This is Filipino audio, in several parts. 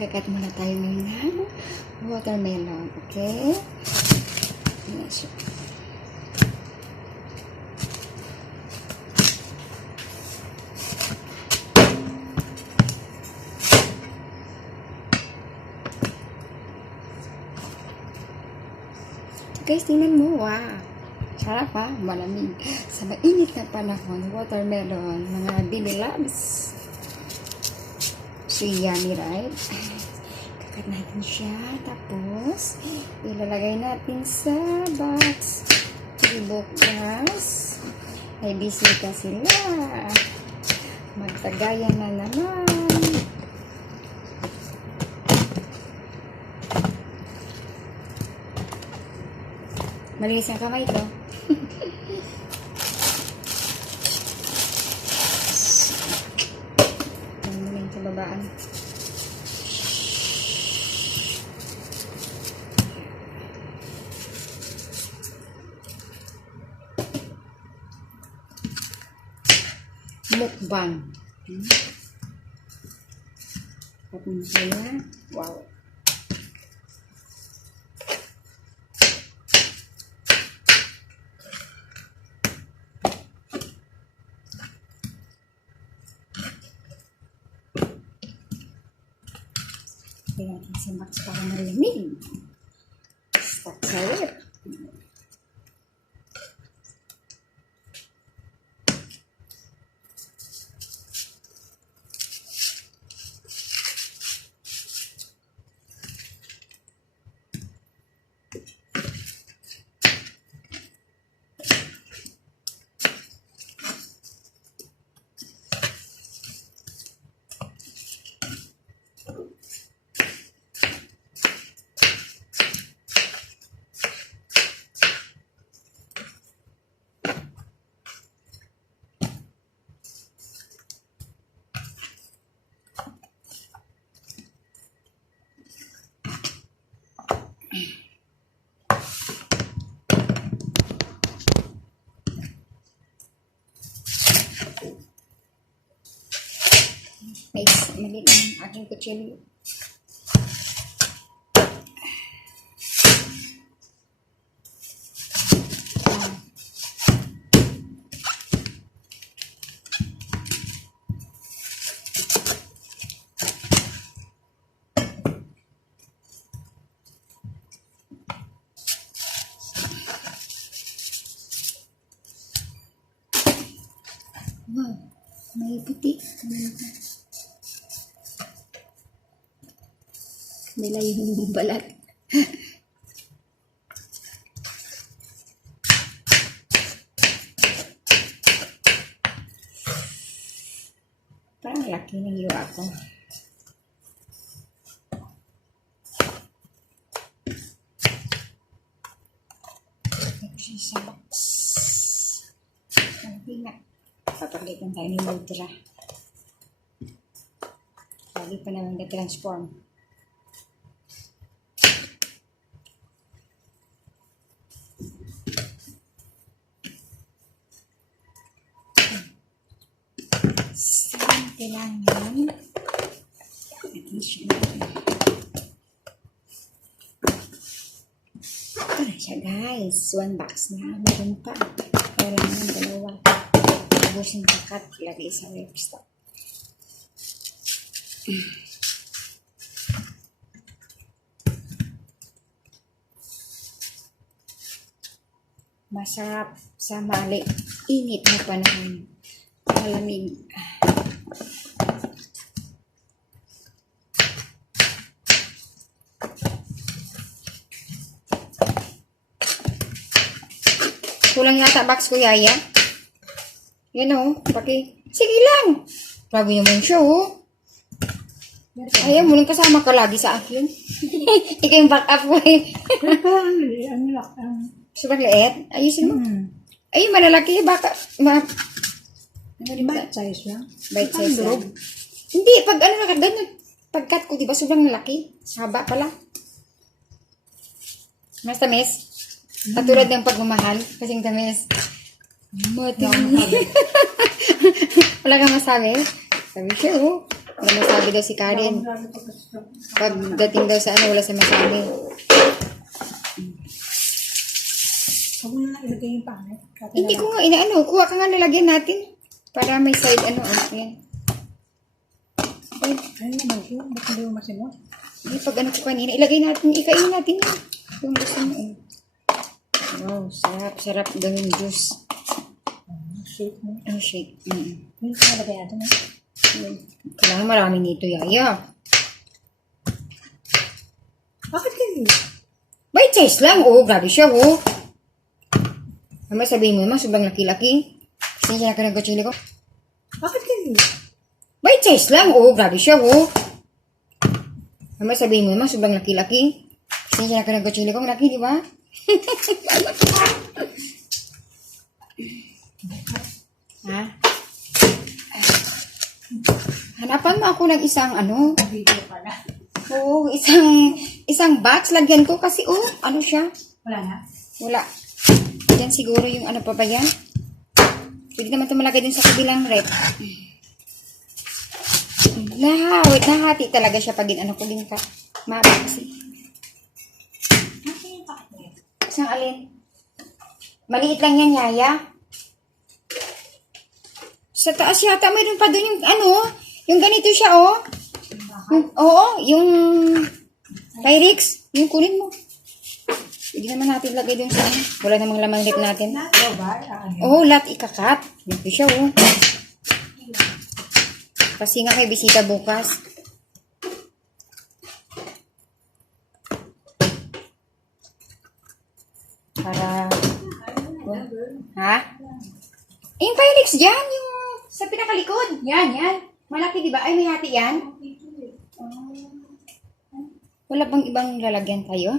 magkakat muna tayo ng watermelon. Okay? Ayan siya. Guys, tingnan mo, wow. Sarap ha, malamig. Sa mainit na panahon, watermelon, mga baby loves. So, yummy, right? Kakat natin siya, tapos, ilalagay natin sa box. Ibukas. May bisita sila. Magtagayan na naman. Malinis ang kamay ito. Ang muling sa babaan. Mukbang. Tapos saya. Wow. Kaya natin sa box para malamig. Stop sa whip. Mali ang aking kutsilyo. Wow, may puti. Nila yung balat. Parang laki ng hiwa ko. Ito sa box. Malaki nga. Papaglitan tayo ni Mudra. Lagi pa naman na-transform. Kailangan natin siya. Ito na siya guys. One box na. Meron pa. Kailangan dalawa. Ubusin kakat. Lagay sa web stock. Masarap sa mali. Init na panahon. Malamig. Kulang yata box ko, Yaya. Yan o. Sige lang. Grabe naman siya, oh. Ayaw mo lang kasama ka lagi sa akin. Ikaw yung backup ko, eh. Sobrang liit. Ayusin mo. Ayun, malalaki. Baka, bite size lang. Bite size lang. Hindi, pag ano na, ganun. Pag-cut ko, diba, sobrang laki. Haba pala. Mas tamis. Katulad ng pagmamahal. Kasing tamis. Wala kang masabi. Sabi siya, oh. Wala masabi daw si Karen. Pagdating daw sa ano, wala siya masabi. Huwag mo na ilagay yung pangit. Hindi ko nga inaano. Kuha ka nga lalagyan natin. Para may side ano. Yan. Ayun naman yun. Ba't hindi mo masinod? Hindi, pag ano ko kanina. Ilagay natin. Ikain natin yan. Yung gusto mo eh. Wow, sarap. Sarap daw yung juice. Shake mo. Oh, shake. Yung nalagay natin eh. Kailangan marami nito, Yaya. Bakit kayo? Bite size lang. Oh, grabe siya, oh. Mama, sabihin mo naman, sobrang laki-laki. Kasi siya na ng kutsili ko. Bakit kayo? Bite size lang. Oh, grabe siya, oh. Mama, sabihin mo naman, sobrang laki-laki. Kasi siya na ng kutsili ko. Malaki, di ba? Ha? Hanapan mo ako ng isang ano? Video pala. Oo, isang box. Lagyan ko kasi, oh, ano siya? Wala na? Wala. Yan siguro yung ano pa ba yan? Pwede naman ito malagay din sa kabilang rep. Nahati talaga siya pag ano ko din ka. Maba kasi. Nasaan yung packet mo yun? Isang alin? Maliit lang yan, Yaya. Sa taas yata, mayroon pa doon yung ano, yung ganito siya, oh. Oo, yung Pyrex, yung kunin mo. Pwede naman natin lagay doon sa ano. Wala namang lamang rep natin. Ikaw ba? Oo, lahat ikakat. Dito siya, oh. Kasi nga may bisita bukas. Para... Ha? Eh, yung Pyrex dyan, yung sa pinakalikod. Yan, yan. Malaki, di ba? Ay, may hati yan. Wala bang ibang lalagyan tayo?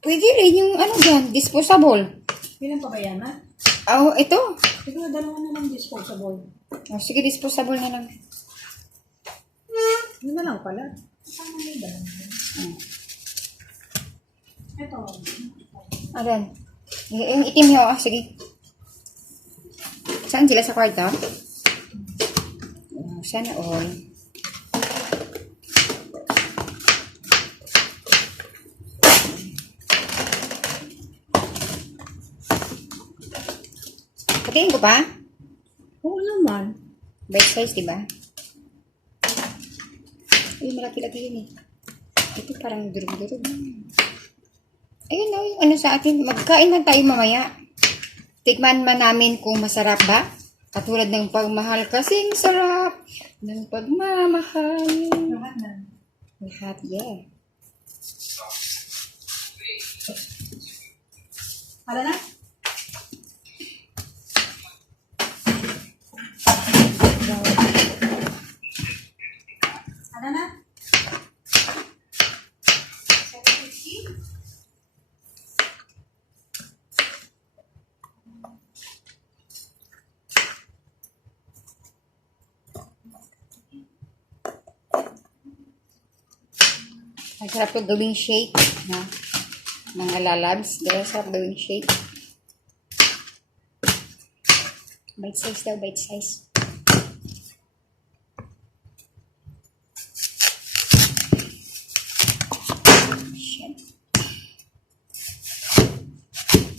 Pwede rin yung ano dyan, disposable. Ilan pa ba yan, ha? Oh, ito. Siguro dalawa na lang disposable. Oh, sige, disposable na lang. Yun na lang pala. Saan na yung dalawa? Ito. Ayan. Yung itim nyo, ah. Sige. Saan sila sa kwarto? Oh, sana all. Patingin ko pa? Oo naman. Bite size, diba? Ay, malaki-laki yun eh. Ito parang durug-durug. Ayun o, yung ano sa atin. Magkain man tayo mamaya. Tikman man namin kung masarap ba. Katulad ng pagmahal kasing sarap. Ng pagmamahal. Lahat na. Lahat, yeah. Hala na? Hala na? Ang sarap ko gawing shake. Ha? Mga lalabs. Dahil sarap gawing shake. Bite size daw, bite size. Shit.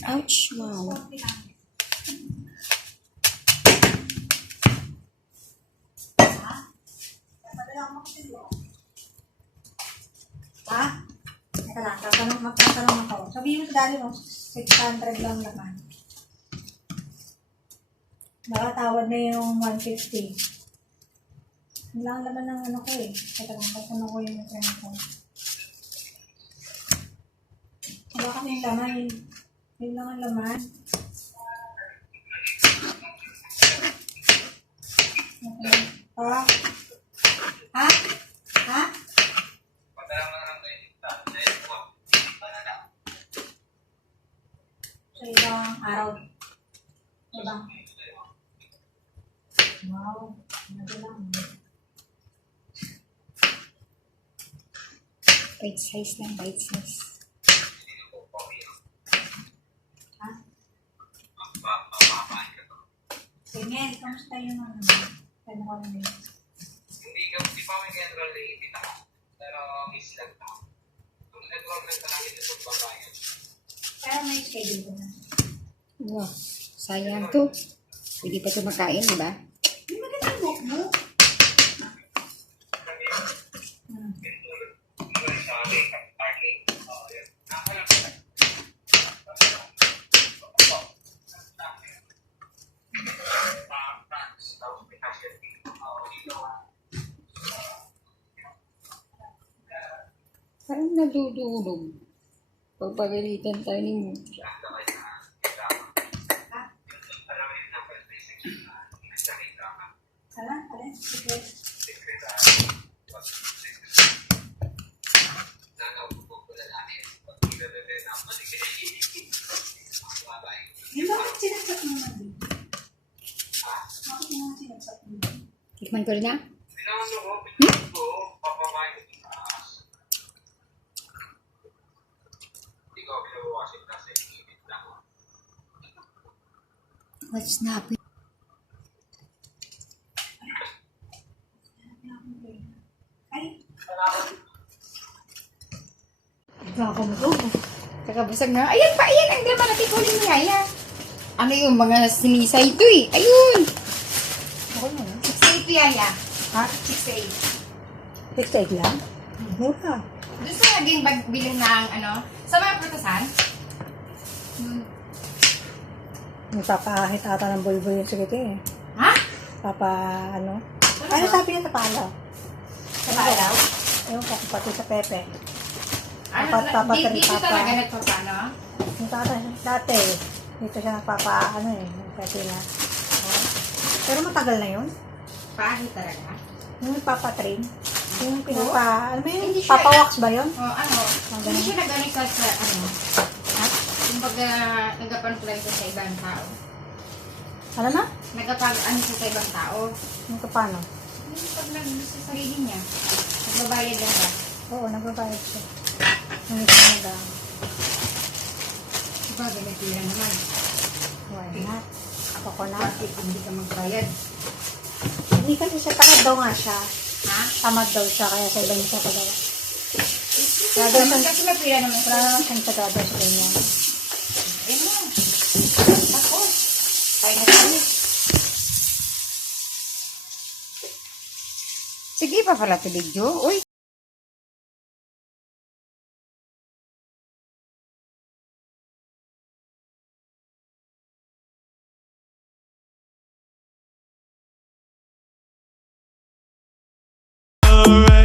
Ouch, wow. Ha? Teka lang, tatanong ako. Sabihin mo sa dali mo, 600 lang naman. Nakatawad na yung 150. Yun lang laman ng ano ko eh. Teka lang, tatanong ko yung friend ko. Wala kami yung laman. Yun lang ang laman. Ha? Ha? Ha? Sa ibang araw. Ibang. Wow. Ano lang. Bite size lang, bite size. Ha? yung ano. Kaya ko na yun. Hindi pa may enroll na ipita ko. Pero miss lang na. Kung enrollment na lang ito sa babayan. Pero may schedule ko na. Wow, sayang to. Hindi pa ito makain, di ba? Hindi magandang book mo. Parang nadudulog. Pagpagalitan tayo ni mo. Sala? Alin? Sige. Yung bakit sinagsak mo na din? Bakit yung sinagsak mo? Tikman ko rin na. What's happening? Ay, Kakabusog. Kakabusog na. Ayan pa, ayan. Ang laman natin kunin niya. Ayan. Ano yung mga sinisay ito eh? Ayun. ako na. 6'8 to yaya. Ha? 6'8. 6'8 lang? Mura. Doon sa naging bilhin ng ano, sa mga prutasan. Nagpapahit ata ng bulbul yung sige eh. Ha? Papa, ano? Ano sabi niya sa palaw? Sa paalaw? Ewan ko, pati sa pepe. Ano, Papa, dito papa. talaga nagpapano? Yung tata, dati, dito siya nagpapa, ano eh, pwede na. Oh. Pero matagal na yun. Pahit talaga. Yung papatrain. Yung pinapa, ano ba yun? Hindi siya- Papawax ba yun? O ano, ganun. hindi siya nag-ano sa ano. Ha? Kumbaga, nagapag-plan ko sa ibang tao. Ano na? Nagapag-ano siya sa ibang tao. Yung paano? Yung pag sa sarili niya. Nagbabayad lang ba? Oo, nagbabayad siya. Hindi siya nag Diba, ganitira naman. why not? Ako na. Bakit hindi ka magbayad? Hindi kasi siya, tamad daw nga siya. Ha? Tamad daw siya, kaya sa iba niya siya pagawa. Kaya naman kasi may pira naman Wala sa... naman siyang tagada sa ganyan. Ayun na. Tapos. Tayo na tayo. Sige pa pala ito video. Uy. Alright.